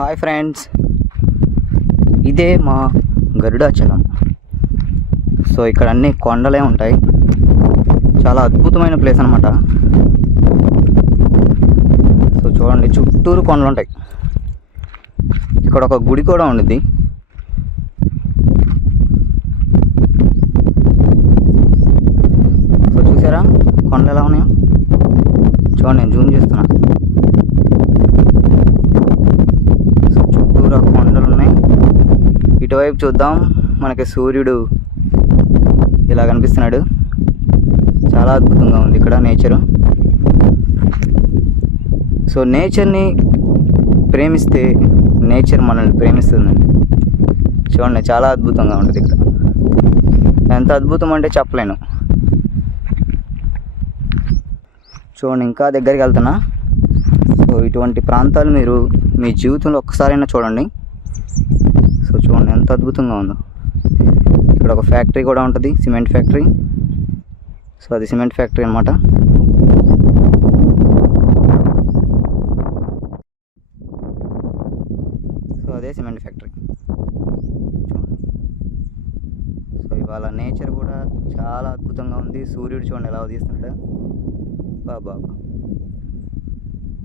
Hi friends, ఇదే మా Garudachalam. So ఇక్కడ అన్ని కొండలే ఉంటాయి. చాలా అద్భుతమైన ప్లేస్ అనమాట. సో చూడండి, చుట్టూరు కొండలు ఉంటాయి. ఇక్కడ ఒక గుడి కూడా ఉండిద్ది. సో చూసారా కొండలు ఎలా ఉన్నాయో? చూడండి, నేను జూమ్ చేస్తున్నా. సో చుట్టూరు కొండలు ఉన్నాయి. ఇటువైపు చూద్దాం, మనకి సూర్యుడు ఇలా కనిపిస్తున్నాడు. చాలా అద్భుతంగా ఉంది ఇక్కడ నేచరు. సో నేచర్ని ప్రేమిస్తే నేచర్ మనల్ని ప్రేమిస్తుందండి. చూడండి, చాలా అద్భుతంగా ఉంటుంది ఇక్కడ. ఎంత అద్భుతం అంటే చెప్పలేను. చూడండి, ఇంకా దగ్గరికి వెళ్తున్నా. సో ఇటువంటి ప్రాంతాలు మీరు మీ జీవితంలో ఒక్కసారైనా చూడండి. సో చూడండి ఎంత అద్భుతంగా ఉందో. ఇక్కడ ఒక ఫ్యాక్టరీ కూడా ఉంటుంది, సిమెంట్ ఫ్యాక్టరీ. సో అది సిమెంట్ ఫ్యాక్టరీ అనమాట. సో అదే సిమెంట్ ఫ్యాక్టరీ. చూడండి, సో ఇవాళ నేచర్ కూడా చాలా అద్భుతంగా ఉంది. సూర్యుడు చూడండి ఎలా ఉదయిస్తున్నాడు. బాబా,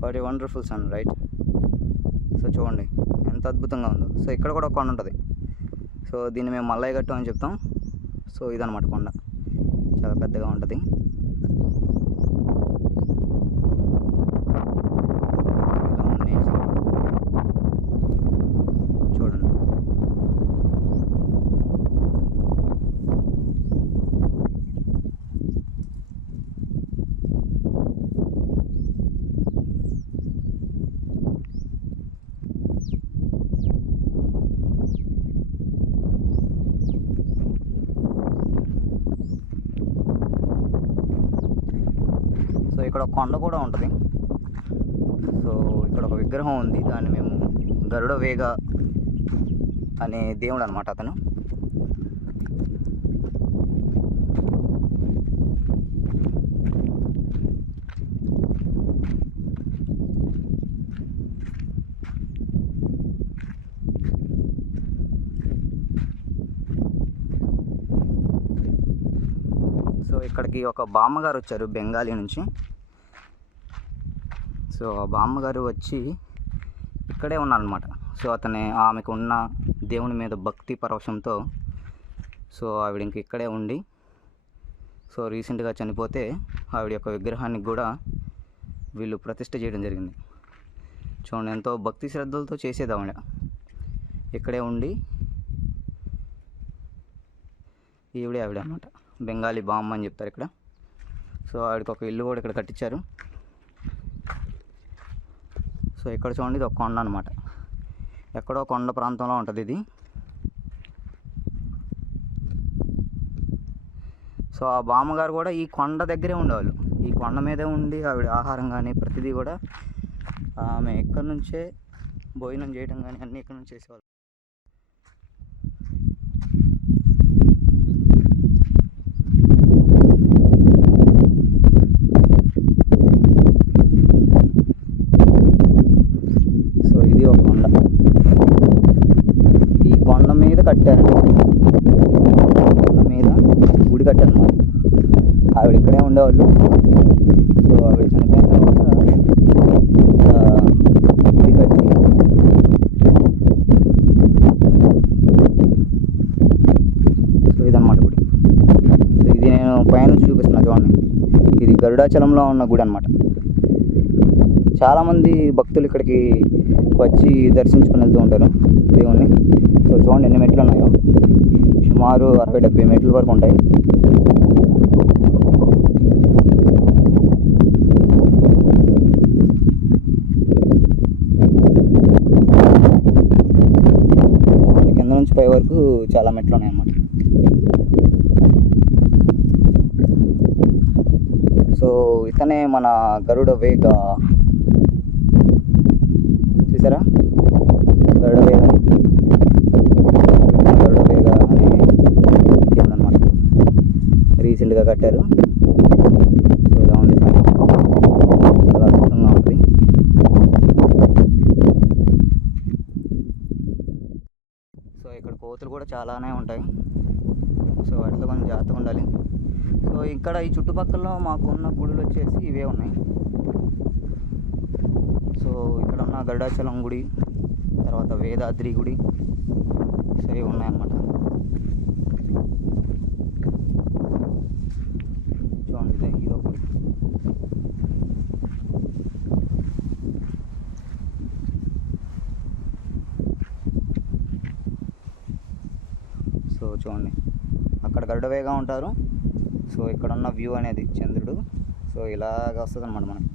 what a wonderful sun, right? So చూడండి ఎంత అద్భుతంగా ఉందో. సో ఇక్కడ కూడా ఒక కొండ ఉంటుంది. సో దీన్ని మేము మల్లయ్య గట్టు అని చెప్తాం. సో ఇదనమాట కొండ, చాలా పెద్దగా ఉంటుంది. చూడండి, సో ఇక్కడ ఒక కొండ కూడా ఉంటుంది. సో ఇక్కడ ఒక విగ్రహం ఉంది. దాన్ని మేము గరుడ వేగ అనే దేవుడు అనమాట అతను. సో ఇక్కడికి ఒక బామ్మగారు వచ్చారు బెంగాలీ నుంచి. సో ఆ బామ్మగారు వచ్చి ఇక్కడే ఉన్నారనమాట. సో ఆమెకు ఉన్న దేవుని మీద భక్తి పరవశంతో సో ఆవిడ ఇంక ఇక్కడే ఉండి, సో రీసెంట్గా చనిపోతే ఆవిడ యొక్క విగ్రహానికి కూడా వీళ్ళు ప్రతిష్ఠ చేయడం జరిగింది. చూడండి, ఎంతో భక్తి శ్రద్ధలతో చేసేది ఆవిడ. ఇక్కడే ఉండి ఆవిడ అనమాట. బెంగాలీ బామ్మ అని చెప్తారు ఇక్కడ. సో ఆవిడకి ఒక ఇల్లు కూడా ఇక్కడ కట్టించారు. సో ఇక్కడ చూడండి, ఇది ఒక కొండ అనమాట. ఎక్కడో కొండ ప్రాంతంలో ఉంటుంది ఇది. సో ఆ బామ్మగారు కూడా ఈ కొండ దగ్గరే ఉండేవాళ్ళు. ఈ కొండ మీదే ఉండి ఆవిడ ఆహారం కానీ ప్రతిదీ కూడా ఆమె ఎక్కడి నుంచే భోజనం చేయడం కానీ అన్నీ ఇక్కడ నుంచి చేసేవాళ్ళు. సో ఇది ఒక కొండ. ఈ కొండ మీద కట్టారండి, కొండ మీద గుడి కట్టారన్నమాట. ఆవిడ ఇక్కడే ఉండేవాళ్ళు. సో ఆవిడ చనిపోయిన తర్వాత గుడి కట్టి సో ఇదన్నమాట గుడి. సో ఇది నేను పైనుంచి చూపిస్తున్నా. చూడండి, ఇది గరుడాచలంలో ఉన్న గుడి అనమాట. చాలామంది భక్తులు ఇక్కడికి వచ్చి దర్శించుకుని వెళ్తూ ఉంటారు దేవుణ్ణి. సో చూడండి ఎన్ని మెట్లు ఉన్నాయో. సుమారు 60-70 మెట్ల వరకు ఉంటాయి. కింద నుంచి పై వరకు చాలా మెట్లు ఉన్నాయి అన్నమాట. సో ఇతనే మన గరుడ వేగ. చూసారా, గరుడ వేగ అని ఉందన్నమాట. రీసెంట్గా కట్టారు. సో ఇలా ఉంది, చాలా అద్భుతంగా ఉంటుంది. కోతులు కూడా చాలానే ఉంటాయి. సో వాటితో కొంచెం జాగ్రత్తగా ఉండాలి. సో ఇక్కడ ఈ చుట్టుపక్కల మాకున్న గుడులు వచ్చేసి ఇవే ఉన్నాయి. సో ఇక్కడ ఉన్న గరుడాచలం గుడి, తర్వాత వేదాద్రి గుడి, సో ఇవి ఉన్నాయన్నమాట. చూడండి ఇదో గుడి. సో చూడండి అక్కడ గరుడవేగా ఉంటారు. సో ఇక్కడ ఉన్న వ్యూ అనేది చంద్రుడు సో ఇలాగ వస్తుంది అనమాట మనకి.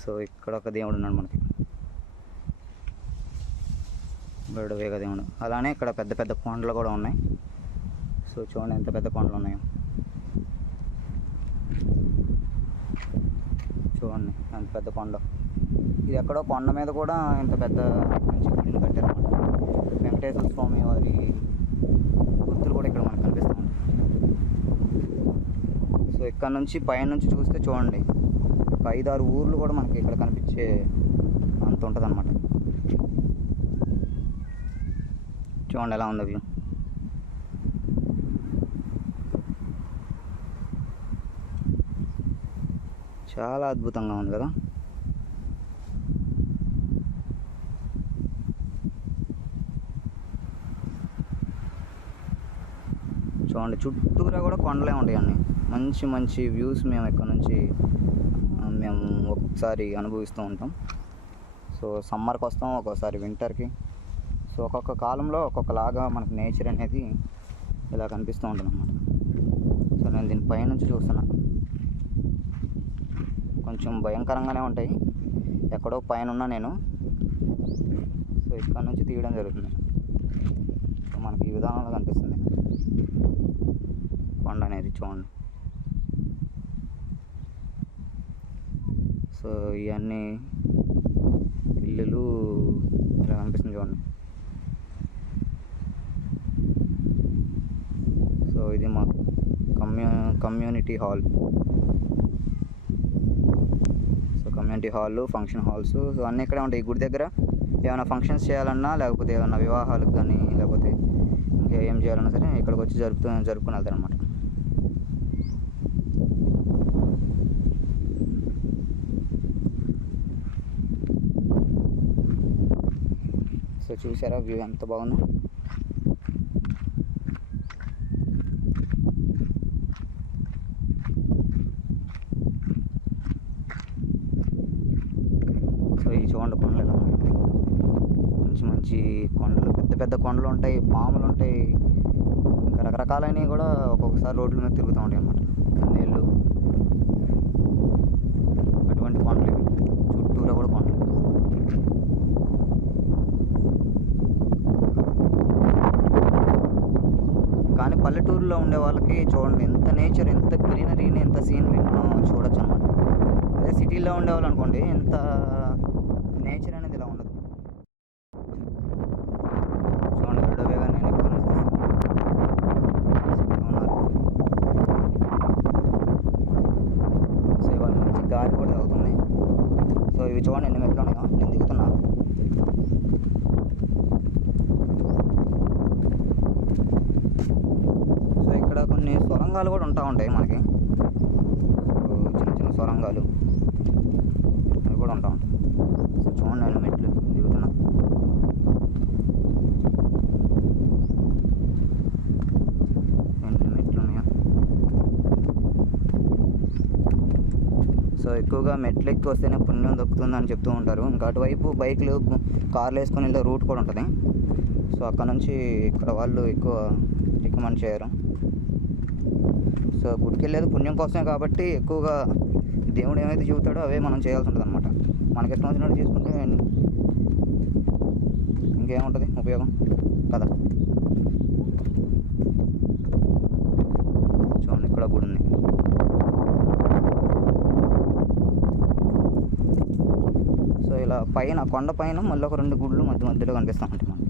సో ఇక్కడ ఒక దేవుడు ఉన్నాడు మనకి, గరుడవేగ దేవుడు. అలానే ఇక్కడ పెద్ద పెద్ద కొండలు కూడా ఉన్నాయి. సో చూడండి ఎంత పెద్ద కొండలు ఉన్నాయో. చూడండి ఎంత పెద్ద కొండ. ఇది ఎక్కడో కొండ మీద కూడా ఇంత పెద్ద మంచి గుడిని కట్టారన్నమాట. వెంకటేశ్వర స్వామి వారి గుర్తులు కూడా ఇక్కడ మనకు కనిపిస్తూ ఉంటాయి. సో ఇక్కడ నుంచి పైనుంచి చూస్తే చూడండి ఒక 5-6 ఊర్లు కూడా మనకి ఇక్కడ కనిపించే అంత ఉంటుంది అన్నమాట. చూడండి ఎలా ఉంది వ్యూ. చాలా అద్భుతంగా ఉంది కదా. చూడండి చుట్టూరా కూడా కొండలే ఉంటాయండి. మంచి మంచి వ్యూస్ మేము ఇక్కడ నుంచి మేము ఒక్కొక్కసారి అనుభవిస్తూ ఉంటాం. సో సమ్మర్కి వస్తాం, ఒక్కొక్కసారి వింటర్కి. సో ఒక్కొక్క కాలంలో ఒక్కొక్కలాగా మనకి నేచర్ అనేది ఇలా కనిపిస్తూ ఉంటుంది అన్నమాట. సో నేను దీని పైనుంచి చూస్తున్నా, కొంచెం భయంకరంగానే ఉంటాయి. ఎక్కడో పైన ఉన్నా నేను. సో ఇక్కడ నుంచి తీయడం జరుగుతుంది. సో మనకి ఈ విధానంలో కనిపిస్తుంది కొండ అనేది. చూడండి సో ఇవన్నీ ఇల్లులు ఇలా కనిపిస్తుంది చూడండి. సో ఇది మా community hall. So community hall, function halls so అన్నీ ఇక్కడే ఉంటాయి. ఈ గుడి దగ్గర ఏమైనా ఫంక్షన్స్ చేయాలన్నా, లేకపోతే ఏమైనా వివాహాలకు కానీ, లేకపోతే ఇంకా ఏం చేయాలన్నా సరే ఇక్కడికి వచ్చి జరుపుకొని వెళ్తారు అన్నమాట. సో చూసారా వ్యూ ఎంత బాగుందో. సో ఈ చూడండి కొండలు ఎలా ఉన్నాయి. మంచి మంచి కొండలు, పెద్ద పెద్ద కొండలు ఉంటాయి, పాములు ఉంటాయి, ఇంకా రకరకాలైనవి కూడా ఒక్కొక్కసారి రోడ్ల మీద తిరుగుతూ ఉంటాయి అన్నమాట. నీళ్ళు అటువంటి కొండలు ఇవి. చుట్టూరా కూడా కొండలు. కానీ పల్లెటూరులో ఉండే వాళ్ళకి చూడండి ఎంత నేచర్, ఎంత గ్రీనరీని, ఎంత సీనరీ మనం చూడొచ్చు అనమాట. అదే సిటీలో ఉండేవాళ్ళు అనుకోండి ఎంత నేచర్ అనేది ఇలా ఉండదు. చూడండి గరుడవేగా నేను ఎక్కువ ఉన్నారు. సో ఇవాళ మంచి గాలి కూడా తగ్గుతుంది. సో ఇవి చూడండి ఎన్ని మెట్లు ఉన్నాయో. నేను దిగుతున్నా. సో ఇక్కడ కొన్ని సొరంగాలు కూడా ఉంటాయి మనకి. చిన్న చిన్న సొరంగాలు అవి కూడా ఉంటాయి. సో చూడండి నేను మెట్లు దిగుతున్నా. ఎన్ని మెట్లు ఉన్నాయా. సో ఎక్కువగా మెట్లు ఎక్కువ వస్తేనే పుణ్యం దొక్కుతుందని చెప్తూ ఉంటారు. ఇంకా అటువైపు బైక్లు, కార్లు వేసుకొని వెళ్ళే రూట్ కూడా ఉంటుంది. సో అక్కడ నుంచి ఇక్కడ వాళ్ళు ఎక్కువ రికమెండ్ చేయరు. సో గుడికి వెళ్ళేది పుణ్యం కోసమే కాబట్టి ఎక్కువగా దేవుడు ఏమైతే చెబుతాడో అవే మనం చేయాల్సి ఉంటుంది అనమాట. మనకి ఇష్టం వచ్చినట్టు చేసుకుంటే ఇంకేముంటుంది ఉపయోగం కదా. చూడండి ఇక్కడ గుడి ఉంది. సో ఇలా పైన కొండ పైన మళ్ళీ ఒక 2 గుళ్ళు మధ్యలో కనిపిస్తూ ఉంటాయి మనకి.